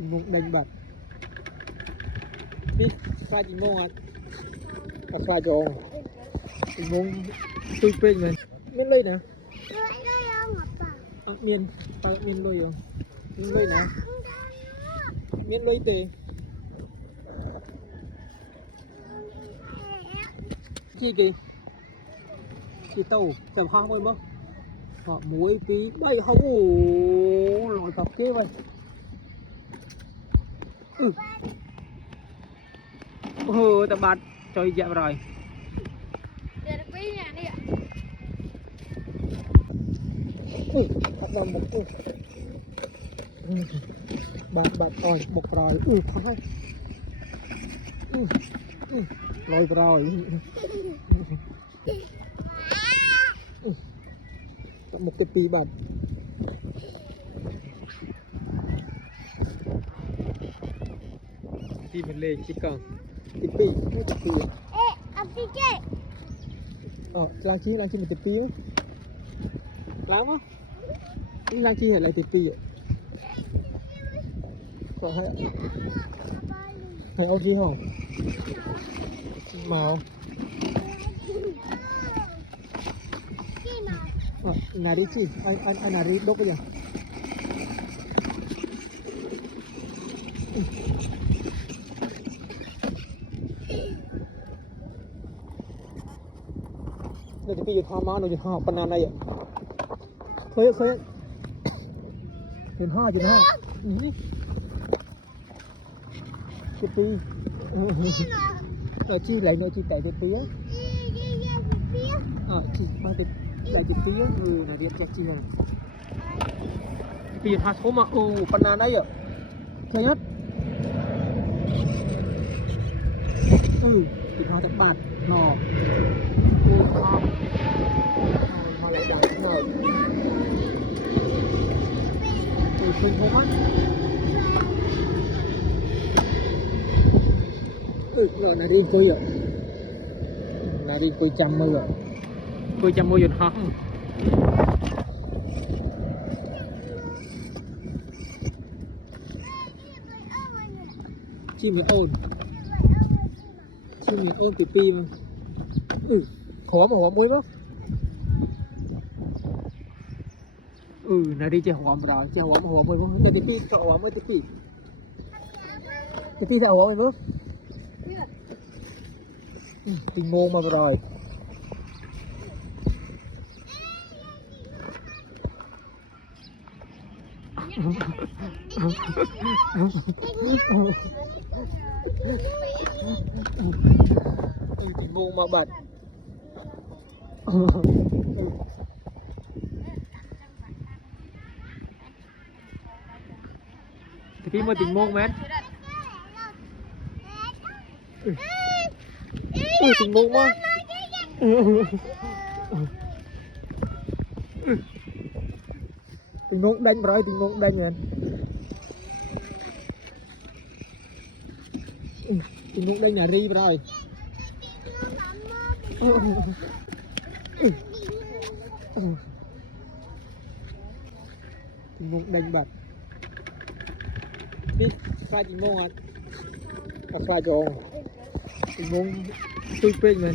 Mông đánh bạc đi pha chỉ mông à pha cho mông tôi quên rồi miên lôi nè miên tay miên lôi không miên lôi nè miên lôi tê chi kì chị tàu chầm hoa môi mơ họ muối tí bay không lòi cọc kia vậy ta bạt chơi dẹp rồi bắt đầu một bạt rồi một rồi khoai lòi rồi một cái pi bạt thì mình lên chỉ cần cái pi mấy cái pi lang chi mình cái pi lắm á lang chi hay lại cái pi còn hay ô chi không màu nari chi anh nari đốt bây giờ nó chỉ bị thao má nó chỉ thao pan này ạ khơi nhìn hoa cái pi nó chi lại nó chi tại cái tía chỉ ba cái lại cái tía là điệp chặt chi rồi pi thao số mà pan này ạ thấy nhất thì thao tại bạt nọ khuyên không á rồi là đi coi ạ là đi coi trăm mươi rồi coi trăm mươi rồi hả chim là ồn pi pi mà khó mà hóa muối mất là đi chơi hóa rồi chơi hóa muối mất cái tí pi cho hóa mới tí pi sao hóa muối mất tình môn mà rồi tình môn mà bật thì khi mà tình môn mến tình môn mà tình môn đánh rồi tình môn đánh mến tình môn đánh là ri rồi tình môn đánh bật đi pha tình môn à pha cho tình môn tôi quên mình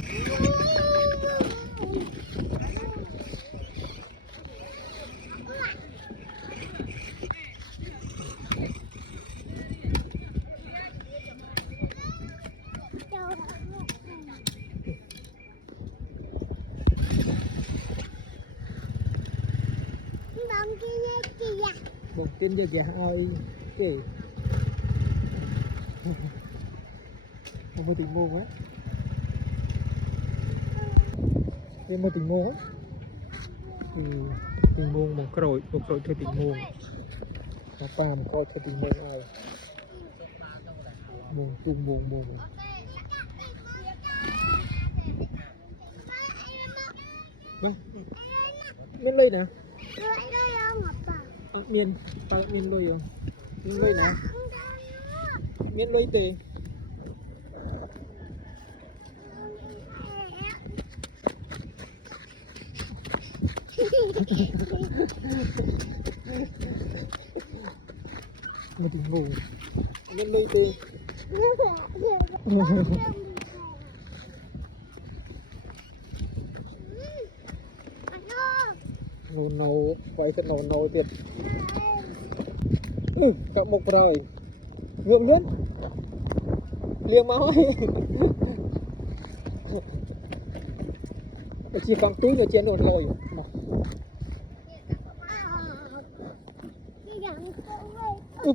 bông tin giờ kìa ơi kì một tình môn á em một tình môn á tình môn một rồi theo tình môn nó pa một coi theo tình môn ai môn tung môn miên lôi nè miên tay miên lôi không miên lôi nè miên lôi tê Một tí ngủ. Lên đi đi. Nấu nấu, vậy sẽ nấu nấu tiếp. Cậu một rồi. Ngượng lên. Liêng máu ấy. Chỉ còn tí nữa trên rồi rồi.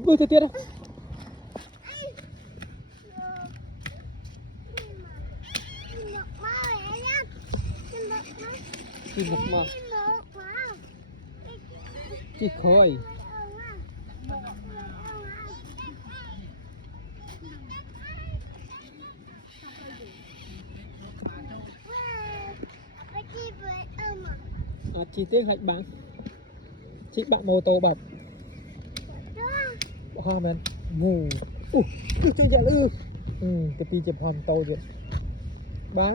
Bây giờ tiết đâu. Chị một màu. Chị khơi. Chi tiết hạch bạn. Chị bạn mô tô bọc. Hoa men. Ngủ. Cái chơi chạy ư. Cái tí chụp hòn tô rồi. Bá.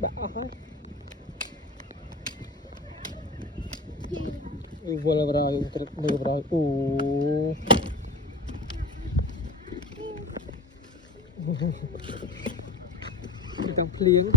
Bá thôi. Vừa là rồi, vừa rồi. Đang liếng.